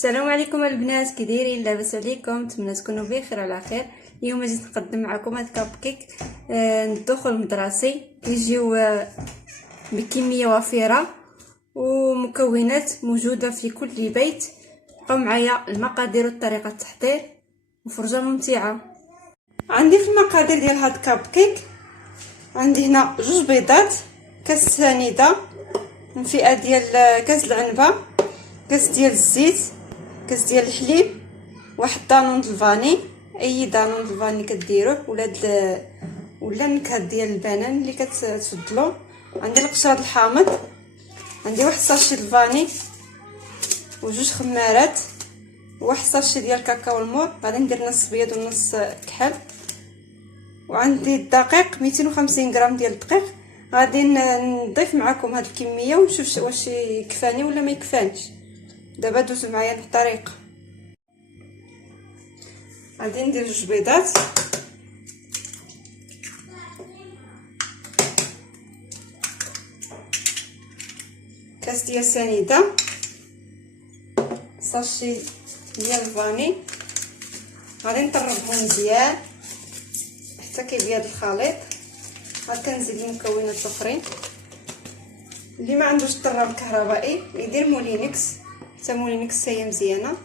السلام عليكم البنات، كي دايرين؟ لاباس عليكم؟ نتمنى تكونوا بخير على خير. اليوم جيت نقدم معكم هاد كاب كيك الدخول المدرسي. كيجيو بكميه وفيره ومكونات موجوده في كل بيت. بقاو معايا المقادير وطريقه التحضير وفرجه ممتعه. عندي في المقادير ديال هاد كاب كيك، عندي هنا 2 بيضات، كاس سنيده من فئه ديال كاس العنبه، كاس ديال الزيت، كاس ديال الحليب، واحد دانون الفاني، اي دانون الفاني كديروه ولا النكهه ديال البنان اللي كتفضلوا. عندي القشاد الحامض، عندي واحد ساشي الفاني وجوج خمارات، وواحد ساشي ديال الكاكاو المور، غادي ندير نص بيض ونص كحل. وعندي الدقيق 250 غرام ديال الدقيق. غادي نضيف معكم هاد الكميه ونشوف واش يكفاني ولا ما يكفانيش. دابا دوزوا معايا الطريقه. غادي ندير 2 بيضات، كاس ديال سنيده، ساشي ديال الفاني. غادي نطربهم مزيان حتى كيبيض الخليط. غادي كنزيد المكونات الاخرين. اللي ما عندوش الطراب الكهربائي يدير مولينكس، حتى مولينكس هي مزيانه.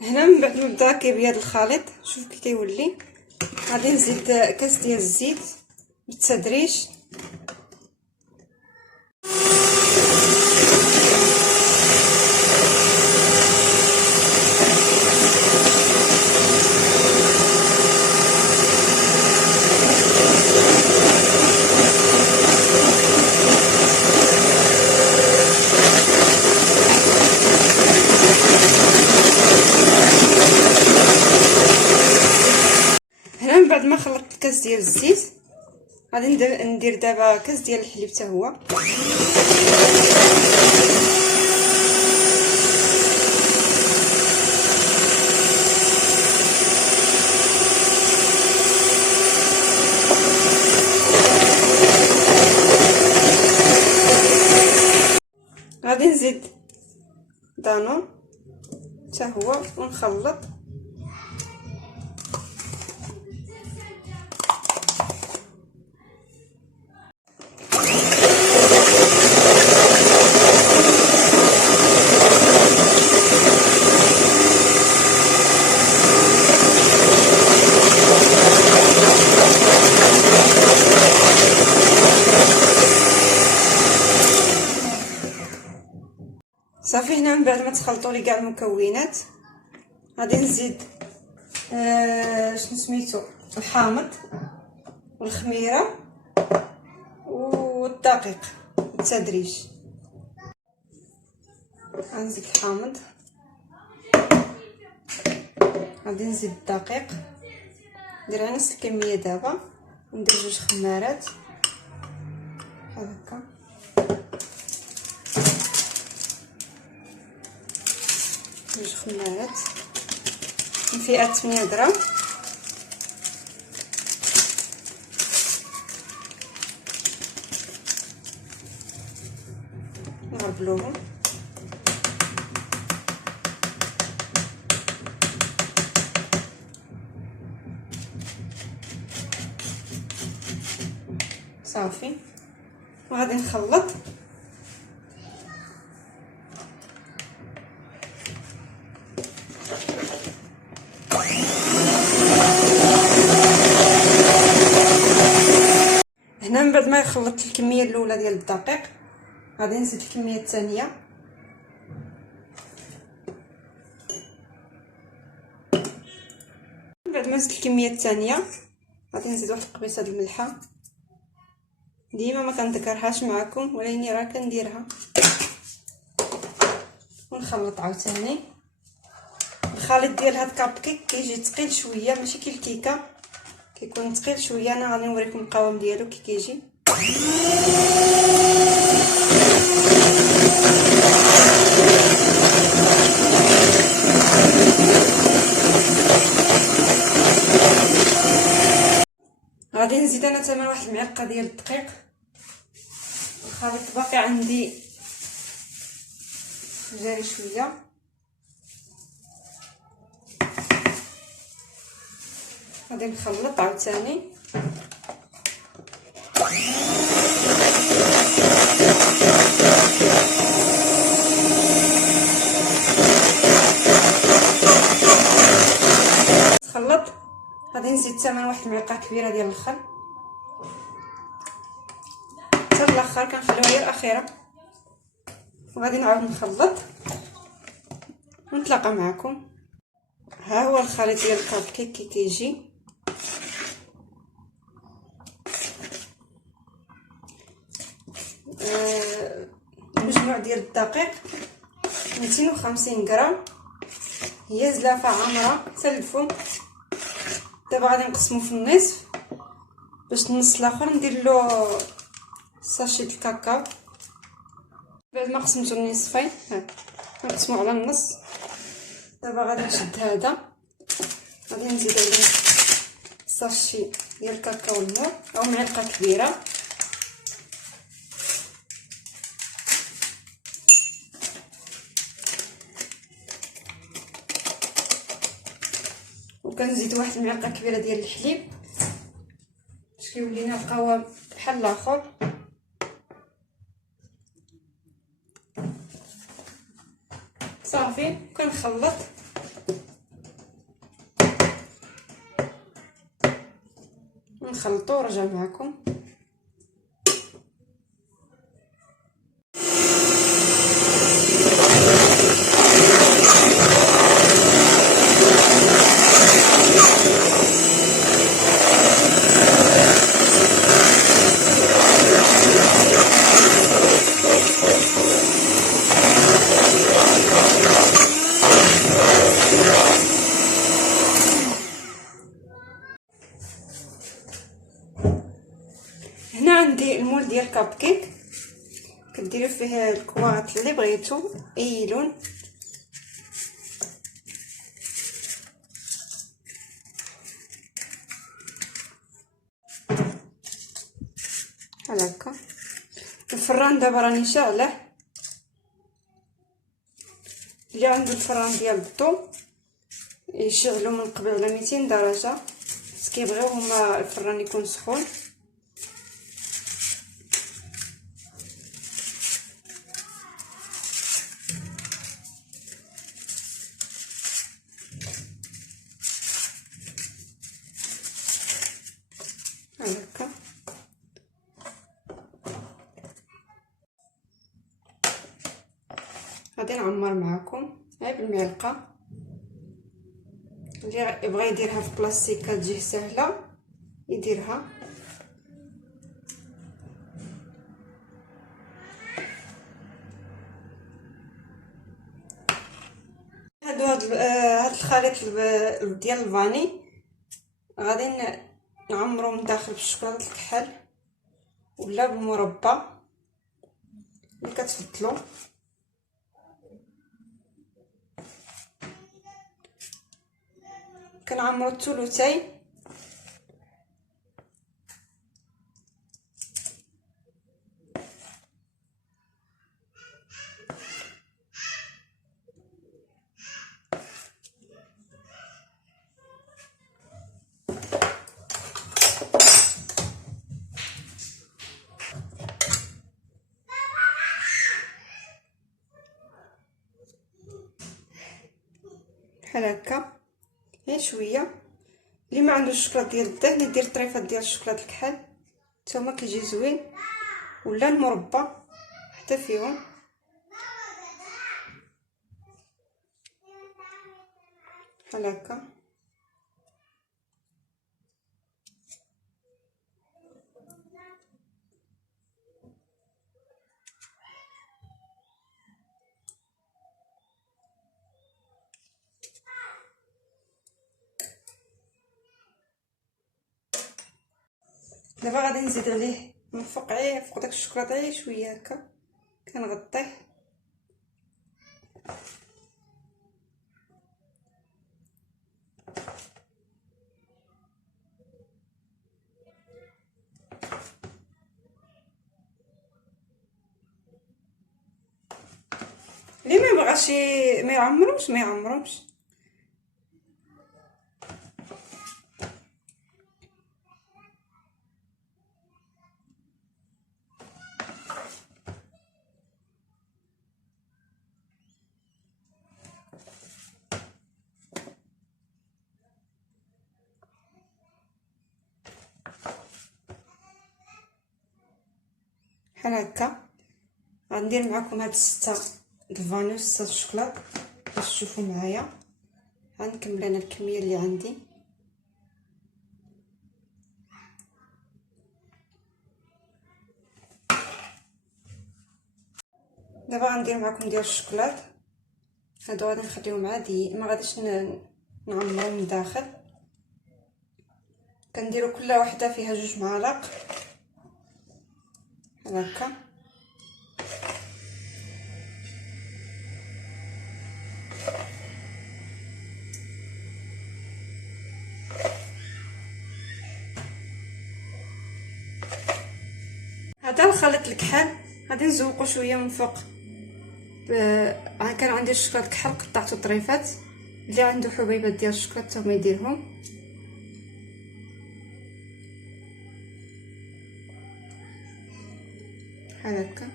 هنا من بعد ما بدا كيبيض الخليط، شوف كي كيولي. غادي نزيد كاس ديال الزيت بالتدريج. هنا من بعد ما خلطت كاس ديال الزيت، غادي ندير دابا كاس ديال الحليب حتى هو. غادي نزيد دانون حتى هو ونخلط. صافي. هنا من بعد ما تخلطوا لي كاع المكونات غادي نزيد شنو سميتو الحامض والخميره والدقيق بالتدريج. غنزيد الحامض، غادي نزيد الدقيق، ندير نص الكميه دابا، وندير 2 خمارات بحال هكا، جوج خمارات من فئة 8 غرام. نغربلوهم. صافي. وغادي نخلط. هنا من بعد ما خلطت الكميه الاولى ديال الدقيق غادي نزيد الكميه الثانيه. بعد ما زدت الكميه الثانيه غادي نزيد واحد القبيصه د الملحه. ديما ما كنذكرهاش معكم ولكن راه كنديرها. ونخلط عاوتاني. الخليط ديال هاد كاب كيك كيجي ثقيل شويه ماشي كي الكيكه، كيكون ثقيل شويه. انا غادي نوريكم القوام ديالو كي كيجي. غادي نزيد انا تما واحد المعلقه ديال الدقيق. الخليط باقي عندي جاري شويه. غادي نخلط عاوتاني. تخلط. غادي نزيد ثمن واحد المعلقه كبيره ديال الخل حتى الاخر، كنخليوها هي الاخيره. وغادي نعاود نخلط ونتلاقى معكم. ها هو الخليط ديال الكاب كيك كي كيجي. المجموع ديال الدقيق 250 غرام. هي زلافه عامره حتى الفم. دابا غادي نقسمو في النصف باش النص الاخر ندير له ساشي د الكاكاو. بعد ما قسمتو النصفين نقسمو على النص. دابا غادي نشد هذا، غادي نزيد عليه ساشي ديال الكاكاو المور او معلقه كبيره. وكنزيد واحد المعلقه كبيره ديال الحليب باش كيولي لنا القوام بحال الاخر. صافي كنخلط. نخلطو ونرجع معكم. هنا عندي المول ديال كاب كيك، كديروا فيه الكواط اللي بغيتو اي لون. بحال هكا. الفران دابا راني شاعله. اللي عنده الفران ديال الضو يشعلو من قبل على 200 درجه، بس كيبغيو هما الفران يكون سخون. هكا غادي نعمر معكم غير بالمعلقه. اللي يبغى يديرها في بلاستيكه تجيه سهله يديرها. هاد الخليط ديال الفاني غادي نعمرو من داخل بالشوكولاته الكحل ولا بالمربى اللي كتفضلوا. كنعمرو الثلثين. بحال هكا غير شويه. اللي ما عندوش الشوكولاط ديال الدهن يدير طريفات ديال الشوكولاط الكحل حتى هما كيجي زوين، ولا المربى حتى فيهم. بحال هكا. دابا غادي نزيد عليه من فوق فوق داك الشوكولاته شويه هكا كنغطيه. اللي ما بغاش ما يعمروش. بحال هكا. غندير معكم هاد 6 الفانيش 6 الشوكولات باش تشوفوا معايا. غنكمل انا الكميه اللي عندي. دابا غندير معكم ديال الشوكولات هادو غادي نخليهم عادي، ما غاديش نعمرهم من الداخل. كنديروا كل وحده فيها 2 معالق هكا. هذا الخليط الكحل غادي نزوقو شويه من فوق. كان عندي الشوكولاط كحل قطعته طريفات، اللي عنده حبيبات ديال الشوكولاط حتى هما يديرهم بحال هكا.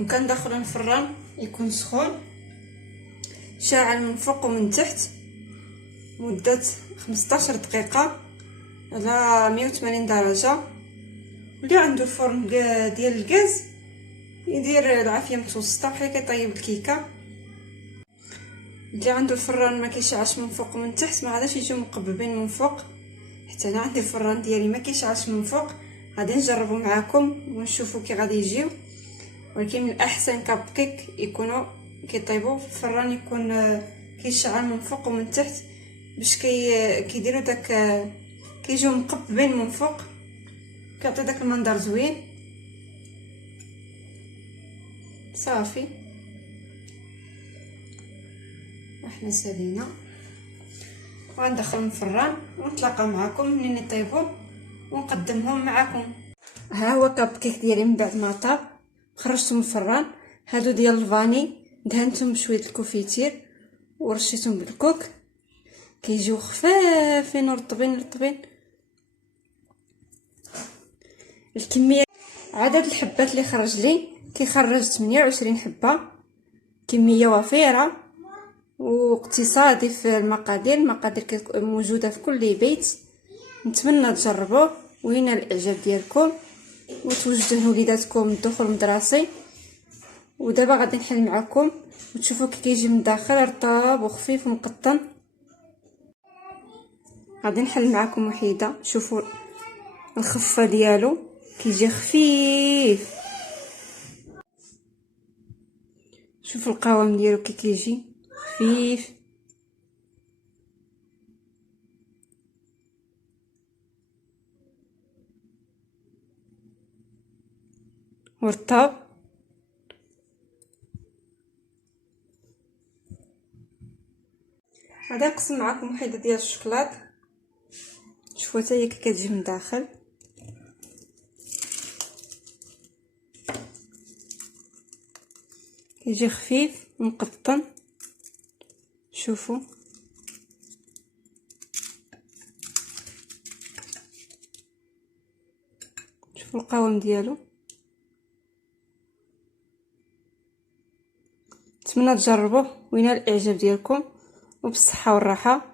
وكندخلو الفران يكون سخون شاعل من فوق ومن تحت مده 15 دقيقه على 180 درجه. واللي عنده فرن ديال الغاز يدير العافيه متوسطه بحال كيطيب الكيكه. اللي عنده الفران ما كيشعلش من فوق ومن تحت ما غاديش يجيو مقببين من فوق. حتى انا عندي الفران ديالي ما كيشعلش من فوق. غادي نجربوا معكم ونشوفوا كي غادي يجيو. ولكن من الاحسن كاب كيك يكونوا كيطيبوا في الفران يكون كيشعل من فوق ومن تحت باش كيديروا داك كيجيو مقببين من فوق، كيعطي داك المنظر زوين. صافي احنا سالينا وغندخلهم الفران ونتلاقى معكم منين يطيبوا ونقدمهم معكم. ها هو كاب كيك ديالي من بعد ما طاب خرجتهم من الفران. هادو ديال الفاني دهنتهم بشويه الكوفيتير ورشيتهم بالكوك، كيجيو خفافين ورطبين. الكميه عدد الحبات اللي خرج لي كيخرج 28 حبه، كميه وفيره واقتصادي في المقادير موجوده في كل بيت. نتمنى تجربوه وينال الاعجاب ديالكم وتوجهوا وليداتكم الدخول المدرسي. ودابا غادي نحل معكم وتشوفوا كي كيجي من الداخل رطاب وخفيف ومقطن. غادي نحل معكم وحيده. شوفوا الخفه ديالو كيجي خفيف. شوفوا القوام ديالو كي كيجي خفيف ورطاب. غادي نقسم معكم وحيده ديال الشوكولات. شوفوا حتى هي كي كتجي من الداخل كيجي خفيف ومقطن. شوفوا القوام ديالو. نتمنى تجربوه وينال الاعجاب ديالكم وبالصحه والراحه.